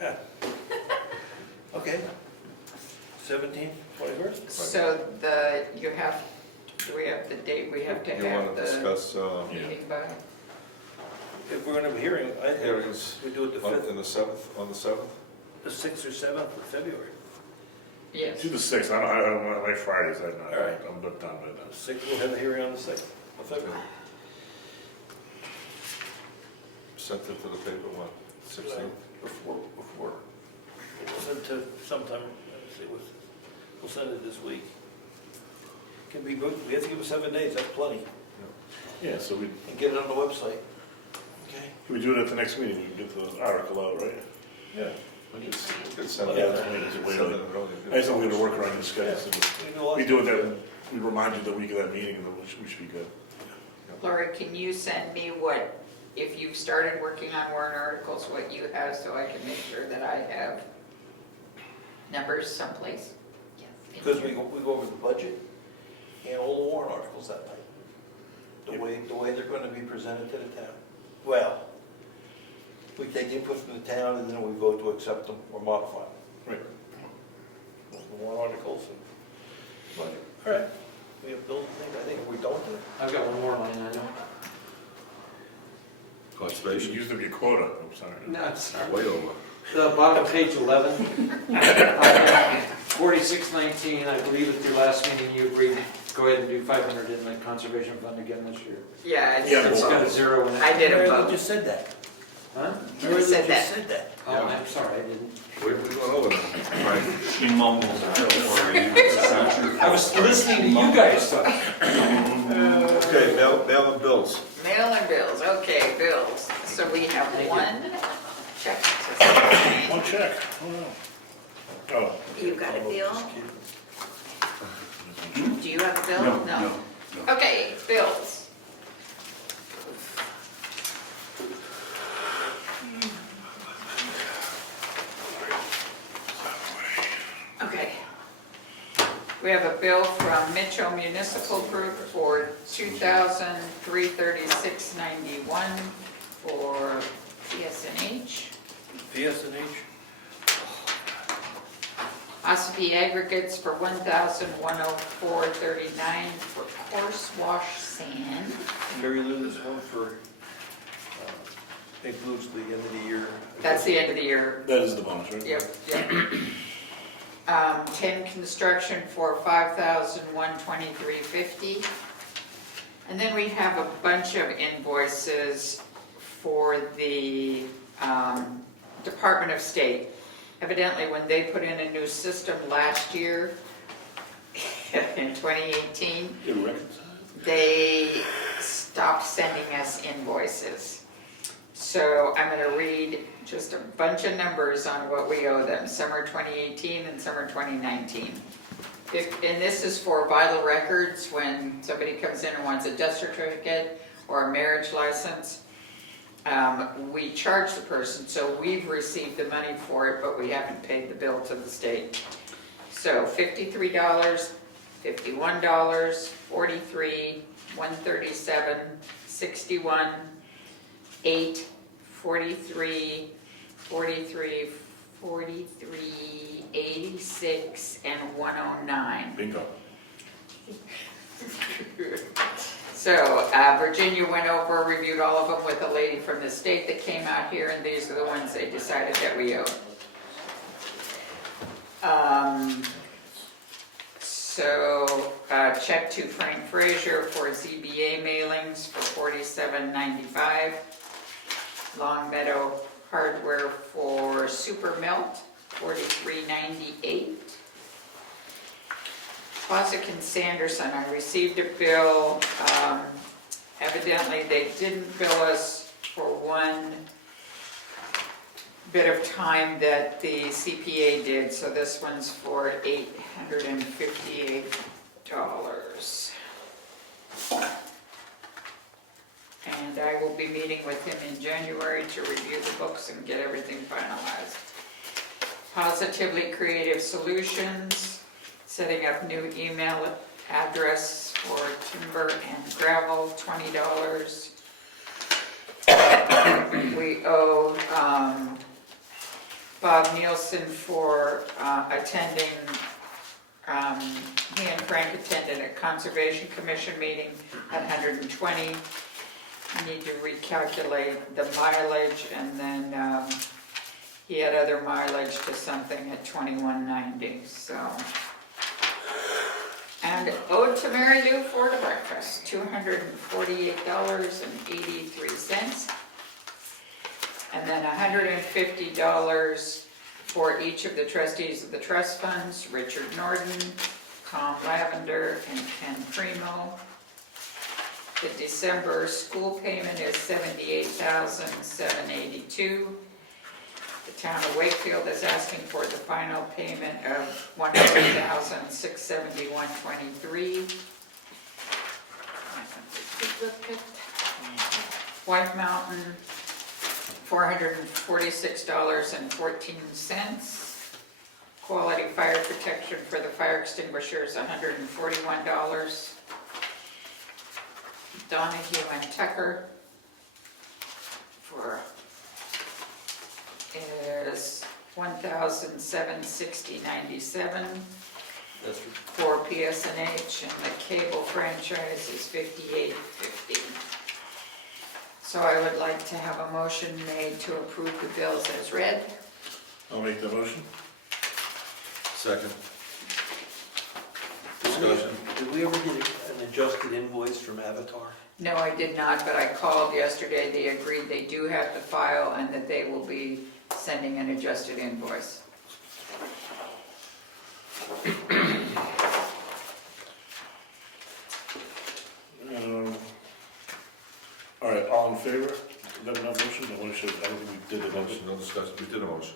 Yeah. Okay. 17th, 21st? So do we have the date we have to You have wanna the discuss meeting by? If we're gonna have a hearing, I think hearings we do it the on 5th, the 7th, on the 7th? the 6th or 7th of February. Yes. Do the 6th. I don't like Fridays. All right. I'm booked on by then. The 6th, we'll have a hearing on the 6th of February. Sent it to the paper, what, 16th? Before. We'll send it to sometime, let's see, we'll send it this week. Can be booked, we have to give it 7 days, that's plenty, Yeah, so we and get it on the website. Okay. can we do it at the next meeting? We can get the article out, right? Yeah. We could send Yeah, it. that's fine. It's way Send early. it early. I just don't want to work around your schedule. So We do a lot we of do it stuff. that, we remind you the week of that meeting, and then we should be good. Lori, can you send me what, if you've started working on warrant articles, what you have, so I can make sure that I have numbers someplace? Yes. Because we go over the budget and all the warrant articles that night. The way they're gonna be presented to the town. Well, we take input from the town and then we vote to accept them or modify them. Right. The warrant articles and budget. All right. We have building things, I think we're done with it. I've got one more line item. You Conservation, used up your quota. I'm sorry. No, I'm sorry. way over. The bottom of page 11, 4619, I believe at your last meeting you agreed to go ahead and do 500 in the conservation fund again this year. Yeah, Yeah, It's got a it's, zero in it. I did a Mary Lou vote. just said that. Huh? Mary Lou said just that. said that. Oh, I'm sorry, I didn't. We went over that. Right. She mumbles it for you. It's not your I was fault. listening to you guys talk. Okay, mail and bills. Mail and bills, okay, bills. So we have one check to sign. One check. Oh, no. Oh. You got a bill? Do you have a bill? No, no, no. Okay, bills. Okay. We have a bill from Mitchell Municipal Group for $2,336.91 for PSNH. PSNH? Ossipee Aggregates for $1,104.39 for coarse wash sand. Mary Lou, this one for Includes the end of the year. That's the end of the year. That is the bonus, right? Yep, yep. 10 construction for $5,123.50. And then we have a bunch of invoices for the Department of State. Evidently, when they put in a new system last year, in 2018, Get reconciled. they stopped sending us invoices. So I'm going to read just a bunch of numbers on what we owe them, summer 2018 and summer 2019. And this is for vital records, when somebody comes in and wants a death certificate or a marriage license. We charge the person, so we've received the money for it, but we haven't paid the bill to the state. So $53, $51, 43, 137, 61, 8, 43, 43, 43, 86, and 109. Bingo. So Virginia went over, reviewed all of them with a lady from the state that came out here, and these are the ones they decided that we owe. So check to Frank Frazier for ZBA mailings for $47.95. Long Meadow Hardware for Super Melt, $43.98. Classic and Sanderson, I received a bill. Evidently, they didn't bill us for one bit of time that the CPA did, so this one's for $858. And I will be meeting with him in January to review the books and get everything finalized. Positively Creative Solutions, setting up new email address for timber and gravel, $20. We owe Bob Nielsen for attending, he and Frank attended a Conservation Commission meeting at 120. I need to recalculate the mileage, and then he had other mileage to something at 2190, so. And owed to Mary Lou for the breakfast, $248.83. And then $150 for each of the trustees of the trust funds, Richard Norton, Tom Lavender, and Ken Primo. The December school payment is $78,782. The town of Wakefield is asking for the final payment of $100,671.23. White Mountain, $446.14. Quality Fire Protection for the fire extinguishers, $141. Donahue and Tucker for is $1,760.97 That's for PSNH, and the cable franchise is $58.50. So I would like to have a motion made to approve the bills as read. I'll make the motion. Second. Discussion. Did we ever get an adjusted invoice from Avatar? No, I did not, but I called yesterday. They agreed they do have the file and that they will be sending an adjusted invoice. All right, all in favor? Is that enough motion? I want to show, I don't think we did the motion. Motion, no discussion, we did a motion.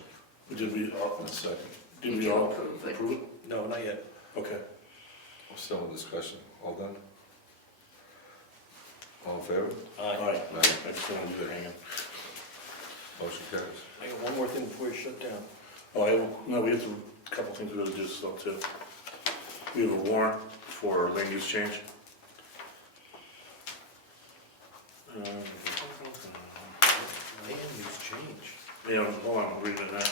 Did we all, And second. did Did we you all approve it? approve it? No, not yet. Okay. We're still in discussion, all done? All in favor? All right, I just don't want to do the hanging. Motion carries. I got one more thing before you shut down. Oh, no, we have a couple things we gotta do still too. We have a warrant for land use change. Land use change. Yeah, hold on, I'm reading it now.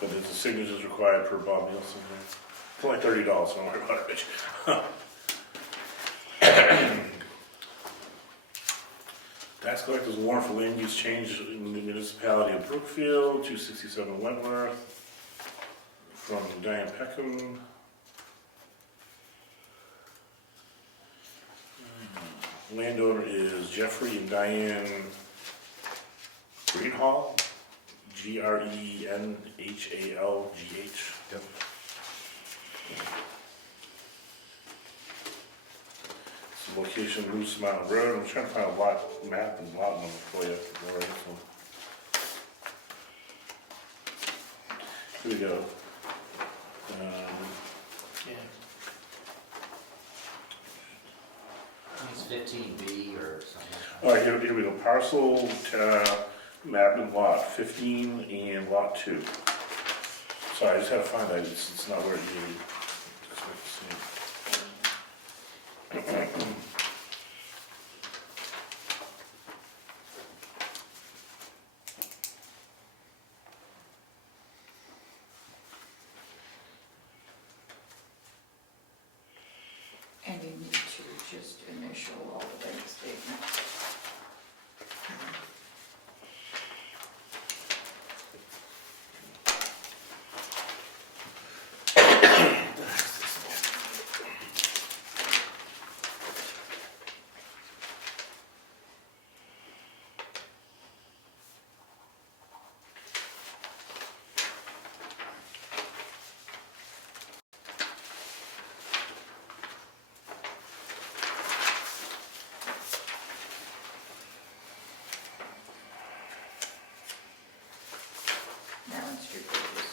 But the signatures required per Bob Nielsen. It's only $30, so don't worry about it, bitch. Tax collector's warrant for land use change in the municipality of Brookfield, 267 Wentworth, from Diane Peckham. Landowner is Jeffrey and Diane Greenhall, Grenhalgh. Yep. It's location Moose Mountain Road. I'm trying to find a lot map and lot number for you. Where is this one? Here we go. It's 15B or something. All right, here we go. Parcel, map and lot 15 and lot 2. Sorry, I just had to find that. It's not where it needed. Just like to see. And you need to just initial all the bank statements. Now it's your pages.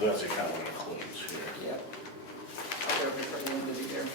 So that's the account we're gonna close here. Yep. I'll go before the end of the year.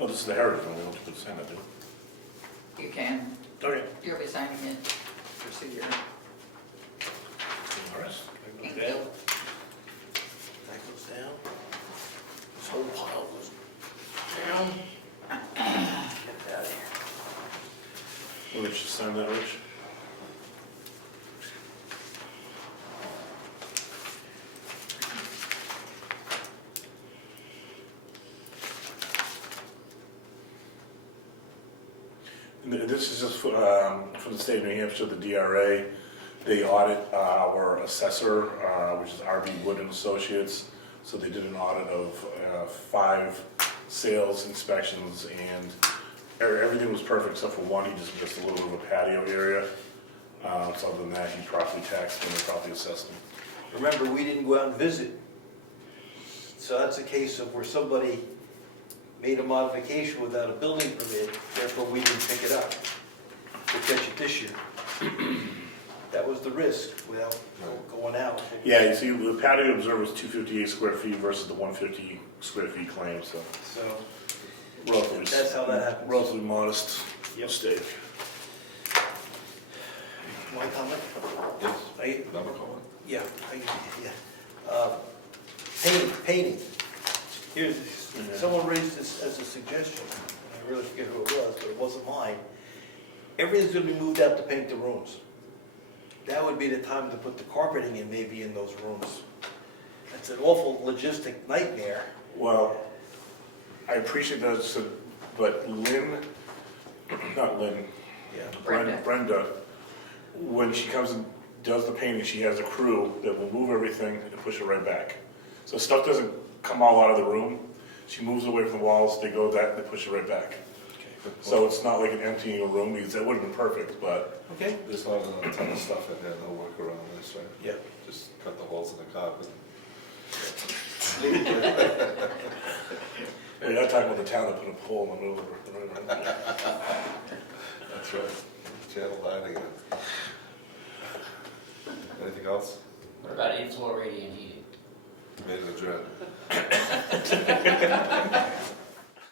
Oh, this is the heritage one, we don't put Senate, do we? You can. Okay. You'll be signing it, procedure. All right. Thank Down. you. That goes down. This whole pile goes down. Get it out of here. Will you sign that, Rich? And this is just for the state of New Hampshire, the DRA. They audit our assessor, which is RB Wood and Associates. So they did an audit of 5 sales inspections, and everything was perfect except for one. He just missed a little bit of a patio area. So other than that, he properly taxed them and properly assessed them. Remember, we didn't go out and visit. So that's a case of where somebody made a modification without a building permit, therefore we didn't pick it up. We'll catch it this year. That was the risk, without going out. Yeah, you see, the patio observer was 258 square feet versus the 150 square feet claim, so So relatively, that's how that happens. relatively modest Yep. mistake. My comment? Yes, I, another comment? yeah, painting. Here's, someone raised this as a suggestion. I really forget who it was, but it wasn't mine. Everything's gonna be moved out to paint the rooms. That would be the time to put the carpeting in, maybe in those rooms. That's an awful logistic nightmare. Well, I appreciate that, but not Lynn, Yeah. Brenda, when she comes and does the painting, she has a crew that will move everything and push it right back. So stuff doesn't come all out of the room. She moves away from the walls, they go back, they push it right back. So it's not like an emptying a room, because that would have been perfect, but Okay. There's not a ton of stuff in there, no work around this, right? Yeah. Just cut the holes in the carpet. you're not talking about the town that put a pole in the middle of it. That's right. Channel 9 again. Anything else? What about in-floor radiant heating? Made it a dread.